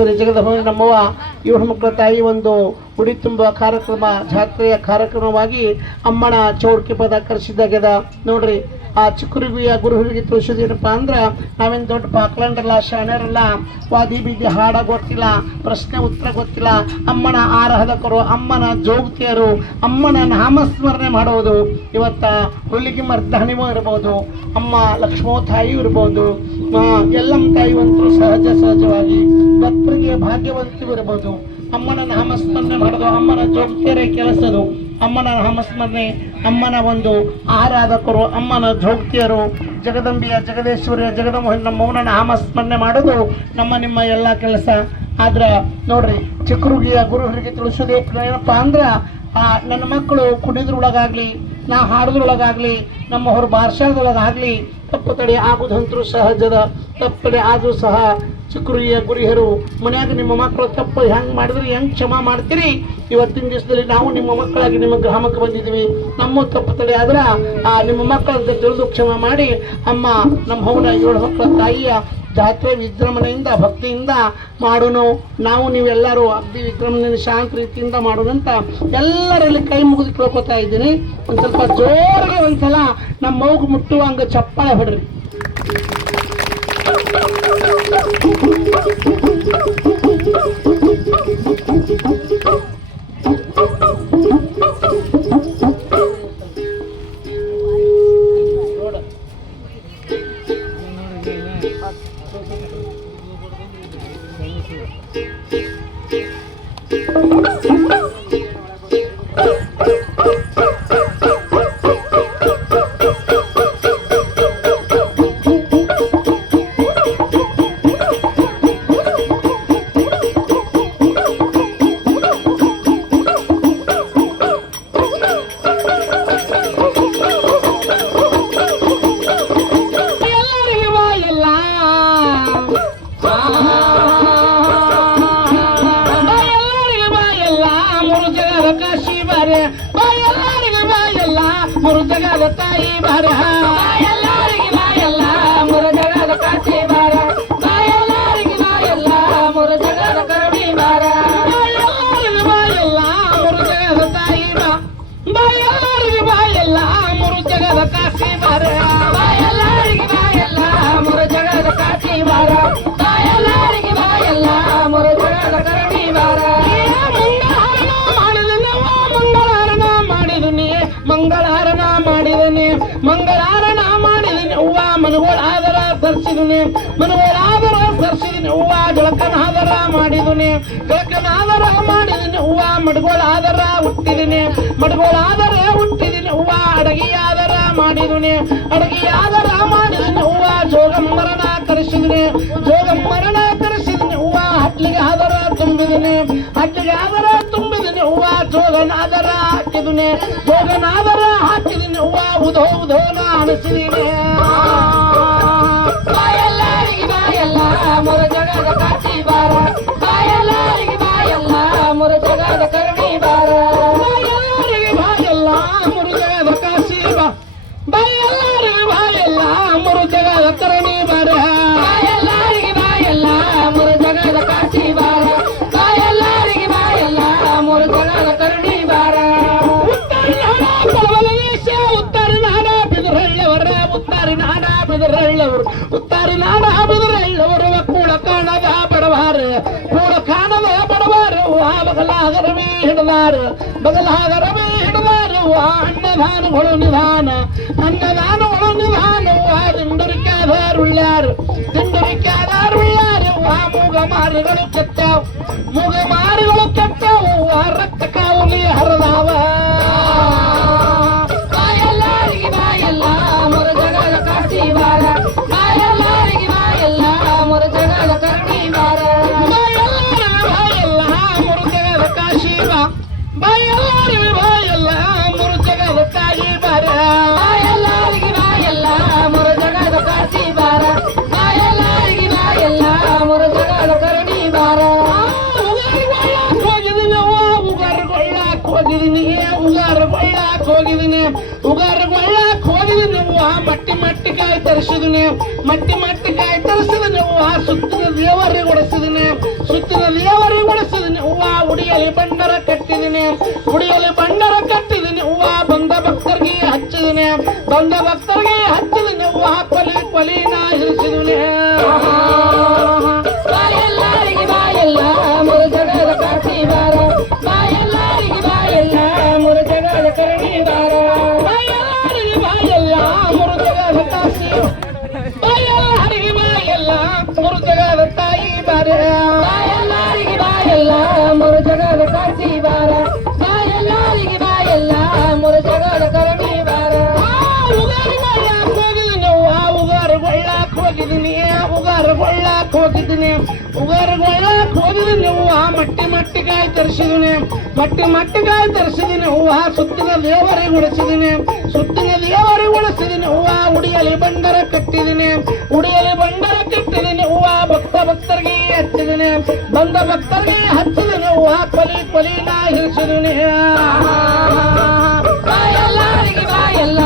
ಜಗದೇಶ್ವರಿ ಜಗದಭವನಿ ನಮ್ಮವ್ವ ಇವಳ ಮಕ್ಕಳ ತಾಯಿ ಒಂದು ಉಡಿ ತುಂಬ ಕಾರ್ಯಕ್ರಮ ಜಾತ್ರೆಯ ಕಾರ್ಯಕ್ರಮವಾಗಿ ಅಮ್ಮನ ಚೌಡ್ಕಿ ಪದ ಕರೆಸಿದ್ದಾಗ್ಯದ ನೋಡ್ರಿ. ಆ ಚಿಕ್ಕುರಿಗಿಯ ಗುರುಹುರಿಗೆ ತಿಳಿಸೋದೇನಪ್ಪ ಅಂದ್ರೆ ನಾವೇನು ದೊಡ್ಡ ಪಾಕ್ಲಂಡ್ರಲ್ಲ ಶಾಣ್ಯರಲ್ಲ, ವಾದಿ ಬೀದಿ ಹಾಡ ಗೊತ್ತಿಲ್ಲ, ಪ್ರಶ್ನೆ ಉತ್ತರ ಗೊತ್ತಿಲ್ಲ. ಅಮ್ಮನ ಆರಾಧಕರು, ಅಮ್ಮನ ಜೋಗತಿಯರು, ಅಮ್ಮನ ನಾಮಸ್ಮರಣೆ ಮಾಡೋದು. ಇವತ್ತ ಹುಲಿಗೆ ಮರ್ದಣಿಮೂ ಇರ್ಬೋದು, ಅಮ್ಮ ಲಕ್ಷ್ಮೋ ತಾಯಿ ಇರ್ಬೋದು, ಎಲ್ಲಮ್ಮ ತಾಯಿ ಅಂತೂ ಸಹಜವಾಗಿ ಭಕ್ತರಿಗೆ ಭಾಗ್ಯವಂತಿಗೂ ಇರ್ಬೋದು. ಅಮ್ಮನ ನಾಮಸ್ಮರಣೆ ಮಾಡೋದು, ಅಮ್ಮನ ಜೋಗತಿಯರೇ ಕೆಲಸದು. ಅಮ್ಮನ ನಾಮಸ್ಮರಣೆ, ಅಮ್ಮನ ಒಂದು ಆರಾಧಕರು, ಅಮ್ಮನ ಜೋಗತಿಯರು, ಜಗದಂಬಿಯ ಜಗದೇಶ್ವರಿಯ ಜಗದಮೋಹನ ನಮ್ಮವನ ನಾಮಸ್ಮರಣೆ ಮಾಡೋದು ನಿಮ್ಮ ಎಲ್ಲ ಕೆಲಸ. ಆದ್ರೆ ನೋಡ್ರಿ, ಚಿಕ್ಕರುಗಿಯ ಗುರುಗಳಿಗೆ ತಿಳಿಸೋದೇ ಏನಪ್ಪ ಅಂದ್ರೆ ನನ್ನ ಮಕ್ಕಳು ಕುಡಿದ್ರೊಳಗಾಗ್ಲಿ, ನಾ ಹಾಡೋದ್ರೊಳಗಾಗ್ಲಿ, ನಮ್ಮ ಹೊರ ಭಾಷಾದೊಳಗಾಗ್ಲಿ ತಪ್ಪು ತಡೆ ಆಗುದಂತರೂ ಸಹಜದ. ತಪ್ಪು ಆದರೂ ಸಹ ಚಿಕ್ಕರುಗಿಯ ಗುರಿಯರು ಮನ್ಯಾಗ ನಿಮ್ಮ ಮಕ್ಕಳು ತಪ್ಪು ಹೆಂಗೆ ಮಾಡಿದ್ರೆ ಹೆಂಗೆ ಕ್ಷಮಾ ಮಾಡ್ತೀರಿ. ಇವತ್ತಿನ ದಿವಸದಲ್ಲಿ ನಾವು ನಿಮ್ಮ ಮಕ್ಕಳಾಗಿ ನಿಮ್ಮ ಗ್ರಾಮಕ್ಕೆ ಬಂದಿದ್ದೀವಿ. ನಮ್ಮ ತಪ್ಪು ತಡೆ ಆದ್ರೆ ನಿಮ್ಮ ಮಕ್ಕಳಂತ ತಿಳಿದು ಕ್ಷಮಾ ಮಾಡಿ ಅಮ್ಮ ನಮ್ಮ ಹೌನ 7 ಮಕ್ಕಳ ತಾಯಿಯ ಜಾತ್ರೆ ವಿಜೃಂಭಣೆಯಿಂದ ಭಕ್ತಿಯಿಂದ ಮಾಡೋನು. ನಾವು ನೀವೆಲ್ಲರೂ ಅಗ್ದಿ ವಿಜೃಂಭಣೆಯಿಂದ ಶಾಂತ ರೀತಿಯಿಂದ ಮಾಡೋಣಂತ ಎಲ್ಲರಲ್ಲಿ ಕೈ ಮುಗಿದು ಕೇಳ್ಕೊತಾ ಇದ್ದೀನಿ. ಒಂದು ಸ್ವಲ್ಪ ಜೋರಿಗೆ ಒಂದ್ಸಲ ನಮ್ಮ ಮೌಗು ಮುಟ್ಟುವಂಗ ಚಪ್ಪಾಳೆ ಹೊಡ್ರಿ. ಮುರುಜಗದ ತಾಯಿ ಬಾರ, ಎಲ್ಲರಿಗೆ ಬಾಯಲ್ಲ ಮುರುಜಗದ ಕಾಶಿ ಬಾರ, ಬಾಯಲ್ಲರಿಗೆ ಬಾಯಲ್ಲ ಮುರುಜಗದ ಕರುಣಿ ಬಾರ, ಬಾಯಲ್ಲರಿಗೆ ಬಾಯಲ್ಲ ಮುರುಜಗದ ತಾಯಿ ಬಾ, ಬಾಯಲ್ಲರಿಗೆ ಬಾಯಲ್ಲ ಮುರುಜಗದ ಕಾಶಿ ಬಾರ, ಬಾಯಲ್ಲರಿಗೆ ಬಾಯಲ್ಲ ಮುರುಜಗದ ಕಾಶಿ ಬಾರ, ಬಾಯಲ್ಲರಿಗೆ ಬಾಯಲ್ಲ ಮುರುಜಗದ ಕರುಣಿ ಬಾರ. ಮಂಗಳಾರನ ಮಾಡಿದನೆ, ಮಂಗಳಾರನ ಮಾಡಿದನೆ ಅವ್ವ ಮನಗೋಳಾದರ ಧರಿಸಿದನೆ, ಮನಗೋಳಾದರ ಧರಿಸಿದನೆ ಅವ್ವ ಜಳಕನಾದರ ಮಾಡಿದನೆ, ಜಳಕನಾದರ ಮಾಡಿದನೆ ಅವ್ವ ಮಡಗೋಳಾದರ ಹುಟ್ಟಿದನೆ, ಮಡಗೋಳಾದರ ಹುಟ್ಟಿದನೆ ಅವ್ವ ಅಡಗಿಯಾದರ ಮಾಡಿದನೆ, ಅಡಗಿಯಾದರ ಮಾಡಿದನೆ ಅವ್ವ ಜೋಗಮ್ಮರನ ಕರೆಸಿದನೆ, ಜೋಗಮ್ಮರನ ಕರೆಸಿದನೆ ಅವ್ವ ಹಟ್ಲಿಗೆ ಆದರ ತುಂಬಿದನೆ, ಹಟ್ಲಿಗೆ ಆದರ ತುಂಬಿದನೆ ಅವ್ವ ಜೋಗನಾದರ ಹಾಕಿದನೆ, ಜೋಗನಾದರ ಹಾಕಿದನೆ ಅವ್ವ ಉಧೋ ಉಧೋನ ಅನಿಸಿದನೆ. ಬಾಯಲ್ಲರಿಗೆ ಬಾಯಲ್ಲ ಮುರುಜಗದ ಕಾಶಿ ಬಾರ, ಬಾಯಲ್ಲರಿಗೆ ಬಾಯಲ್ಲ ಮುರುಜಗದ ಕರುಣಿ ಬಾರ, ಬಾಯಲ್ಲರಿಗೆ ಬಾಯಲ್ಲ ಮುರುಜಗದ ಕಾಶಿ ಬಾ, ಬಾಯಲ್ಲರಿಗೆ ಬಾಯಲ್ಲ ಮುರುಜಗದ ಕರುಣಿ ಬಾರ, ಬಾಯಲ್ಲರಿಗೆ ಬಾಯಲ್ಲ ಮುರುಜಗದ ಕಾಶಿ ಬಾರ, ಬಾಯಲ್ಲರಿಗೆ ಬಾಯಲ್ಲ ಮುರುಜಗದ ಕರುಣಿ ಬಾರ. ಉತ್ತರ ನಾಡ ಬಿದರಳ್ಳವರು ಕೂಡ ಕಾಣದ ಬಡವಾರ, ಕೂಡ ಕಾಣದ ಬಡವಾರು ಬಗಲಾಗರವೇ ಹಿಡದಾರು, ಬಗಲಾಗರವೇ ಹಿಡದಾರು ಅನ್ನದಾನಗಳು ನಿಧಾನ, ಅನ್ನದಾನಗಳು ನಿಧಾನ ದಿಂಡುರಿಕಾದಾರುಳ್ಳ್ಯಾರು, ದಿಂಡುರಿಕಾದಾರುಳ್ಳ್ಯಾರು ಮೂಗ ಮಾರುಗಳು ಕೆತ್ತಾವು, ಮೂಗ ಮಾರುಗಳು ಕೆತ್ತಾವು ರಕ್ತ ಕಾವಲಿ ಹರಿದಾವ. ಬಾಯಲ್ಲರಿಗೆ ಬಾಯಲ್ಲ ಮುರುಜಗದ ಕಾಶಿ ಬಾರ, ಬಾಯಲ್ಲರಿಗೆ ಬಾಯಲ್ಲ ಮುರುಜಗದ ಕರುಣಿ ಬಾರ, ಬಾಯಲ್ಲರಿಗೆ ಬಾಯಲ್ಲ ಮುರುಜಗದ ಕಾಶಿ ಬಾ, ಬಾಯಲ್ಲರಿಗೆ ಬಾಯಲ್ಲ ಮುರುಜಗದ ಕಾಶಿ ಬಾರ, ಬಾಯಲ್ಲರಿಗೆ ಬಾಯಲ್ಲ ಮುರುಜಗದ ಕಾಶಿ ಬಾರ, ಬಾಯಲ್ಲರಿಗೆ ಬಾಯಲ್ಲ ಮುರುಜಗದ ಕರುಣಿ ಬಾರ. ಉಗಾರಗೊಳ್ಳಾಕ್ ಹೋಗಿದೀನಿ ಮಟ್ಟಿ ಮಟ್ಟಿಕಾಯಿ ತರಿಸಿದೀನಿ, ಮಟ್ಟಿ ಮಟ್ಟಿಕಾಯಿ ತರಿಸಿದೀನಿ ಸುತ್ತಿನ ದೇವರಿಗೆ ಹೊಡೆಸಿದೀನಿ, ಸುತ್ತಿನಲ್ಲಿ ಅವರಿಗೆ ಉಳಿಸಿದೀನಿ ಹೂವ ಉಡಿಯಲ್ಲಿ ಬಂಡರ ಕಟ್ಟಿದೀನಿ ಉಡಿಯಲ್ಲಿ ಬಂಡರ ಕಟ್ಟಿದೀನಿ ಹೂವ ಬಂದ ಭಕ್ತರಿಗೆ ಹಚ್ಚಿದೀನಿ ಬಂದ ಭಕ್ತರಿಗೆ ಹಚ್ಚಿದೀನಿ ಹೂವ ಕೊಲಿನ ಇರಿಸಿದೀನಿ ಬಾಯೆಲ್ಲರಿಗೆ ಬಾಯೆಲ್ಲ ಮೂರು ಜಗದ ಕಾಸಿ ಬಾರ ಬಾಯೆಲ್ಲರಿಗೆ ಬಾಯೆಲ್ಲ ಮೂರು ಜಗದ ಕರಣಿ ಬಾರ ಬಾಯೆಲ್ಲರಿಗೆ ಬಾಯೆಲ್ಲ ಮೂರು ಜಗದ ಕಾಸಿ ಬಾಯೆಲ್ಲರಿಗೆ ಬಾಯೆಲ್ಲ ಮೂರು ಜಗದ ತಾಯಿ ಬಾರೆ ಬಾಯೆಲ್ಲರಿಗೆ ಬಾಯೆಲ್ಲ ಮೂರು ಜಗದ ಕಾಸಿ ಬಾರ ಬಾಯೆಲ್ಲರಿಗೆ ಬಾಯೆಲ್ಲ ಮೂರು ಜಗದ ಕರಣಿ ಬಾರ ಉಗಾರಗೊಳ್ಳಾಕ್ ಹೋಗಿದ್ದೀನಿ ಹೂವ ಮಟ್ಟಿಗಾಯಿ ತರಿಸಿದೀನಿ ಮಟ್ಟಿಗಾಯಿ ತರಿಸಿದೀನಿ ಹೂವ ಸುತ್ತಿನ ದೇವರಿಗೆ ಉಳಿಸಿದೀನಿ ಹೂವ ಉಡಿಯಲ್ಲಿ ಬಂಡರ ಕಟ್ಟಿದೀನಿ ಹೂವ ಭಕ್ತರಿಗೆ ಹಚ್ಚಿದೀನಿ ಬಂದ ಭಕ್ತರಿಗೆ ಹಚ್ಚಿದೀನಿ ಹೂವ ಕೊಲಿನ ಹಿರಿಸಿದೀನಿ ಬಾಯೆಲ್ಲರಿಗೆ ಬಾಯೆಲ್ಲ